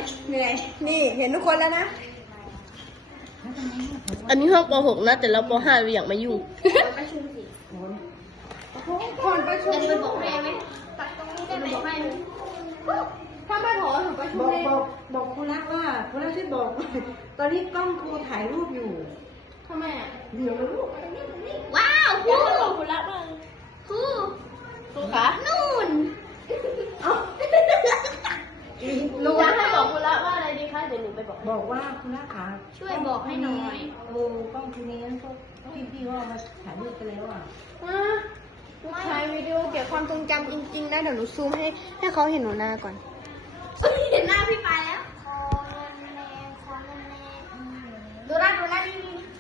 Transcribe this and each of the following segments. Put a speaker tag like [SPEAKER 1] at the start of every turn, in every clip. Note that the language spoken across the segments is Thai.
[SPEAKER 1] เหนื่อยนี่เห็นทุกคนแล้วนะ
[SPEAKER 2] อันนี้ห้องป .6 นะ แต่เราป .5 อยากมายุ่ง
[SPEAKER 3] ประชุมสิ
[SPEAKER 1] คนประชุม
[SPEAKER 3] จะไปบอกให้ไหมตัดตรงนี้ได้ไหมบอกให้ไหม
[SPEAKER 1] ถ้าไม่ขอถึงประชุมบอกครูรักว่าครูรักช่วยบอกตอนนี้กล้องครูถ่ายรูปอยู่
[SPEAKER 3] ทำไมอ่ะ
[SPEAKER 1] เดี๋ยวลูก
[SPEAKER 3] ว้าวครูบอกคุณละบ้างครู
[SPEAKER 2] ครูคะ
[SPEAKER 3] นู่น
[SPEAKER 2] หนูจะให้บอกครูละว่าอะไรดีคะ เดี๋ยวหนูไปบอก
[SPEAKER 1] บอกว่าครูรักขา
[SPEAKER 3] ช่วยบอกให้หน่อย
[SPEAKER 1] กล้องทีนี้พวกพี่ๆว่ามาถ่ายรูปกันแล้วอ่ะ
[SPEAKER 4] ถ่ายวิดีโอเก็บความทรงจำจริงๆนะเดี๋ยวหนูซูมให้เขาเห็นหนูหน้าก่อน
[SPEAKER 3] เห็นหน้าพี่ปายแล้วดูหน้านี่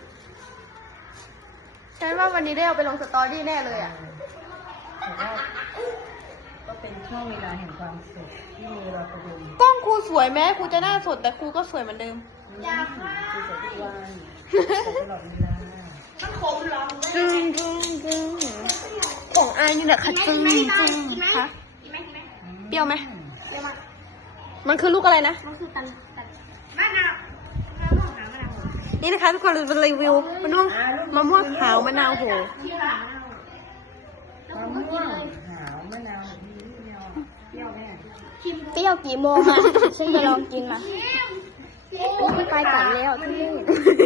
[SPEAKER 4] ฉันว่าวันนี้ได้เอาไปลงสตอรี่แน่เลยอ่ะ
[SPEAKER 1] แต่ว่าก็เป็นช่วงเวลาแห่งความสุขที่มีเราประดุม
[SPEAKER 4] กล้องครูสวยไหมครูจะหน้าสดแต่ครูก็สวยเหมือนเดิม
[SPEAKER 3] อยากค่ะ
[SPEAKER 1] คือแต่ทุกวันแต่ตลอดเวลา
[SPEAKER 3] มันขมเหรอ
[SPEAKER 4] จึงจึงจึงของอายนี่แหละค่ะจึงจึงค่ะ
[SPEAKER 3] กินไหม
[SPEAKER 4] เปรี้ยวไหม
[SPEAKER 3] เดี๋ยวมา
[SPEAKER 4] มันคือลูกอะไรนะ
[SPEAKER 3] มันคือตันมะนาวมะนาว
[SPEAKER 4] นี่นะคะทุกคนเป็นรีวิวมะม่วงขาวมะนาวโห
[SPEAKER 3] ที่ร้าน
[SPEAKER 1] มะม่วงหาวมะนาวมีเปรี้ยวเปรี้ยวแม่
[SPEAKER 4] เปรี้ยวกี่โมงอะฉันจะลองกินละพี่ปลายกัดแล้วที่นี่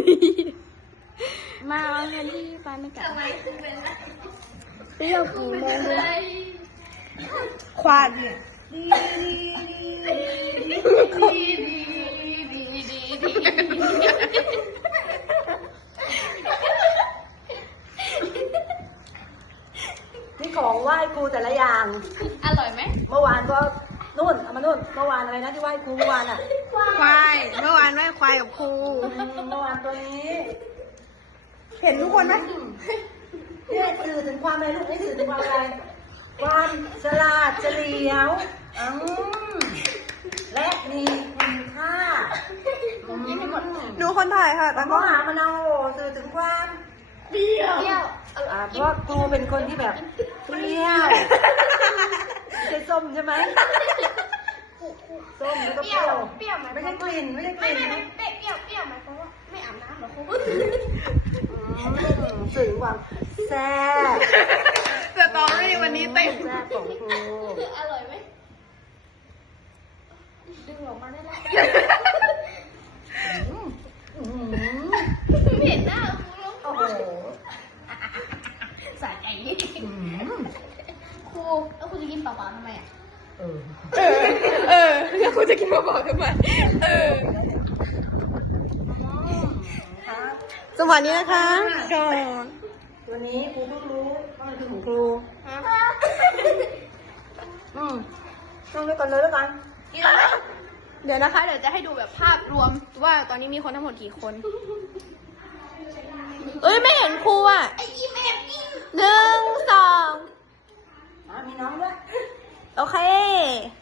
[SPEAKER 4] มาเอาเงินที่ปลายไม่กัด
[SPEAKER 3] ทำไมคือเป็นอะไร
[SPEAKER 4] เปรี้ยวกี่โมงดู
[SPEAKER 1] ควาน นี่ของไหว้ครูแต่ละอย่าง
[SPEAKER 3] อร่อยไหม
[SPEAKER 1] เมื่อวานก็นู่นเอามานู่น เมื่อวานอะไรนะที่ไหว้ครูเมื่อวานอ่ะ
[SPEAKER 4] ควายเมื่อวานไหว้ควายกับครู
[SPEAKER 1] เมื่อวานตัวนี้
[SPEAKER 4] เห็นทุกคนไหม
[SPEAKER 1] เนี่ยสื่อถึงความอะไรลูกนี่สื่อถึงความอะไรความฉลาดเฉลียวและมีคุณค่า
[SPEAKER 4] ดูคนถ่ายค่ะ
[SPEAKER 1] แต่
[SPEAKER 4] แต่
[SPEAKER 1] ก็
[SPEAKER 4] ก็
[SPEAKER 1] หามะนาวสื่อถึงความ
[SPEAKER 3] เปรี้ยว
[SPEAKER 1] เพราะว่าครูเป็นคนที่แบบเปรี้ยวไม่ใช่ส้มใช่ไหมส้มแล้วก็เปรี้ยว
[SPEAKER 3] เปรี้ยวไหม
[SPEAKER 1] ไม่ใช่กลิ่นไม่ใช่ก
[SPEAKER 3] ไม่
[SPEAKER 1] ลิ่น
[SPEAKER 3] เปรี้ยวไหมเพราะว่าไม่อาบน้ำหรอครู
[SPEAKER 1] สื่อถึงความแซ่บ
[SPEAKER 4] สตอรี่วันนี้เต็ม
[SPEAKER 1] แซ่บของครู
[SPEAKER 3] อร่อยไหมดึงออกมาได้แล้ว เห็นหน้าครูแล้ว
[SPEAKER 1] โอ้โห
[SPEAKER 3] สะใจครูแล้วครูจะกินเปล่าๆทำไมอ่ะ
[SPEAKER 1] เออ
[SPEAKER 4] แล้วคุณจะกินมาบอกทำไมจังหวะนี้นะคะก่อน
[SPEAKER 1] วันนี้ครูเพิ่งรู้ว่ามันคือของครูต้องไปก่อนเลยแล้วกัน
[SPEAKER 4] เดี๋ยวนะคะ เดี๋ยวจะให้ดูแบบภาพรวมว่าตอนนี้มีคนทั้งหมดกี่คน เอ้ยไม่เห็นครูอ่ะ
[SPEAKER 3] ไอ้ยิ้มแอบยิ้ม
[SPEAKER 4] 1 2
[SPEAKER 1] มีน้องด้วย
[SPEAKER 4] โอเค